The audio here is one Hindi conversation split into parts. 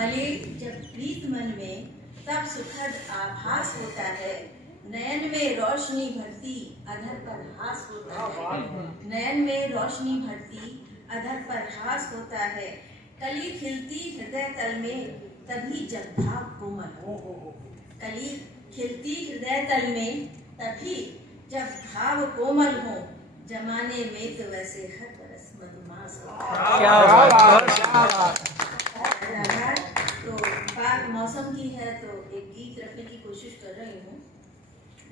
पले जब प्रीत मन में तब सुखद आभास होता है। नयन में रोशनी भरती अधर पर हास होता है। नयन में रोशनी भरती अधर पर हास होता है। कली खिलती हृदय तल में तभी जब भाव कोमल हो। कली खिलती हृदय तल में तभी जब भाव कोमल हो। जमाने में तो वैसे हर बरस मधुमास होता है। क्या बात। तो बात मौसम की है तो एक गीत रखने की कोशिश कर रही हूँ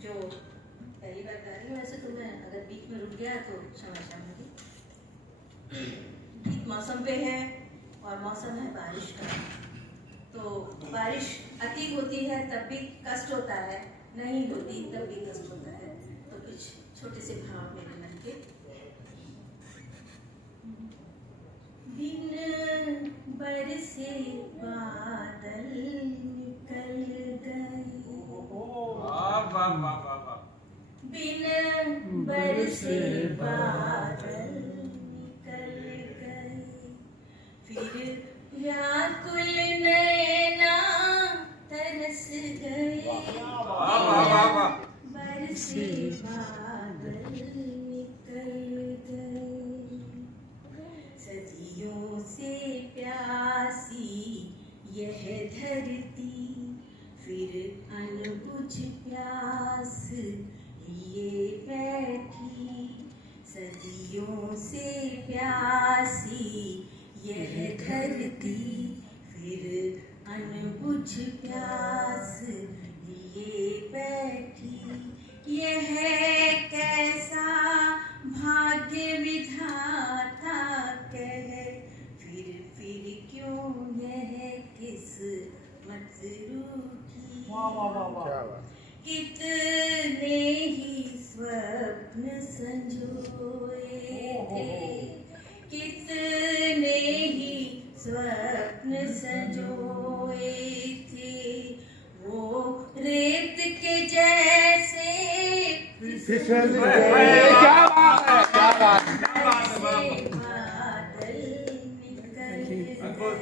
जो पहली बार गा रही हूँ। वैसे तो मैं अगर बीच में रुक गया तो क्षमा चाहूँगी। गीत मौसम पे है और मौसम है बारिश का। तो बारिश अति होती है तब भी कष्ट होता है, नहीं होती तब भी कष्ट होता है। तो कुछ छोटे से भाव मेरे मन के। बिन बरसे बादल निकल गए। बिन बरसे बादल निकल गए। फिर व्याकुल नैना तरस गए। बरसे बादल निकल गए। सदियों से प्यासी यह धरती फिर अनबुझ प्यास लिए बैठी। सदियों से प्यासी यह धरती फिर अनबुझ प्यास लिए बैठी। यह कैसा भाग्य विधाता कहे फिर क्यों यह किस्मत रूठी। कितने ही स्वप्न संजोए थे। कितने ही स्वप्न संजोए थे। वो रेत के जैसे फिसल गए। क्या बात है, क्या बात है। बादल निकल गए।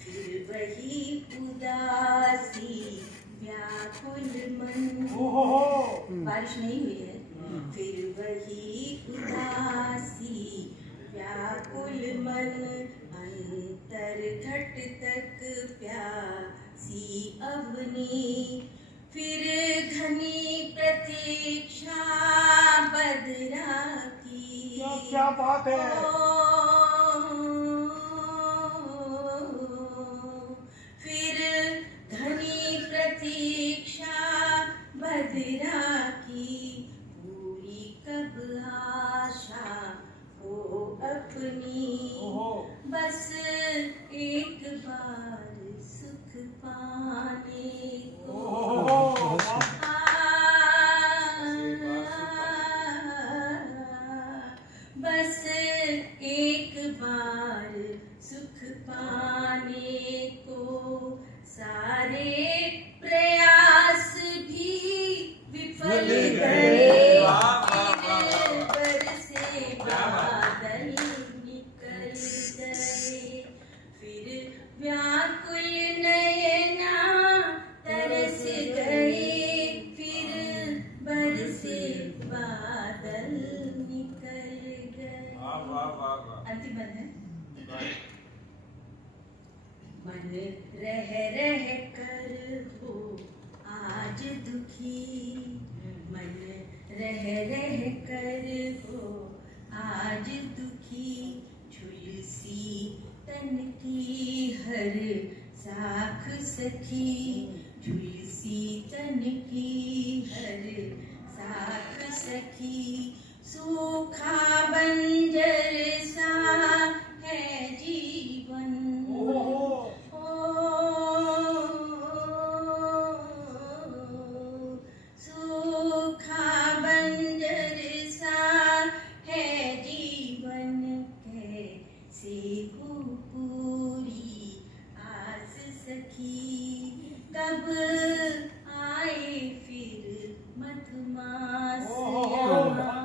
फिर वही उदासी व्याकुल मन। बारिश नहीं हुई है। फिर वही उदासी व्याकुल मन। अंतर घट तक प्यासी अवनी। फिर घनी प्रतीक्षा बदरा की। क्या बात है। फिर घनी प्रतीक्षा बदरा की। पूरी कब आशा हो अपनी। बस एक बार सुख पाने को। बस एक बार सुख पाने को। सारे प्रयास भी विफल गए। बरसे बादल निकल गए। फिर व्याकुल नैना तरस गए। फिर बरसे बादल निकल गए। अंतिम बंद है। मन रह कर हो आज दुखी। मन रह कर हो आज दुखी। झुलसी तन की हर साख सखी। झुलसी तन की हर साख सखी। सूखा बंजर सा है जीवन। सूखा बंजर सा है जीवन। कैसे हो पूरी आस सखी। कब आए फिर मधुमास यहाँ।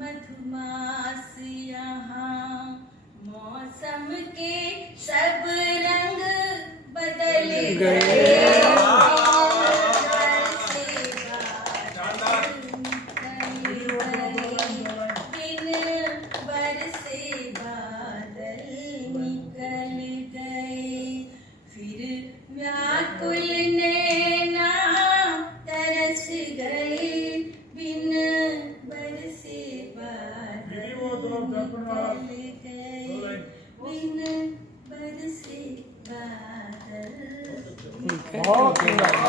मधुमास यहाँ मौसम के सब रंग बदल गए बिन बरसे बादल निकल गए फिर व्याकुल नैना तरस गए बिन बरसे बादल निकल गए बिन बरसे बादल बहुत सुंदर।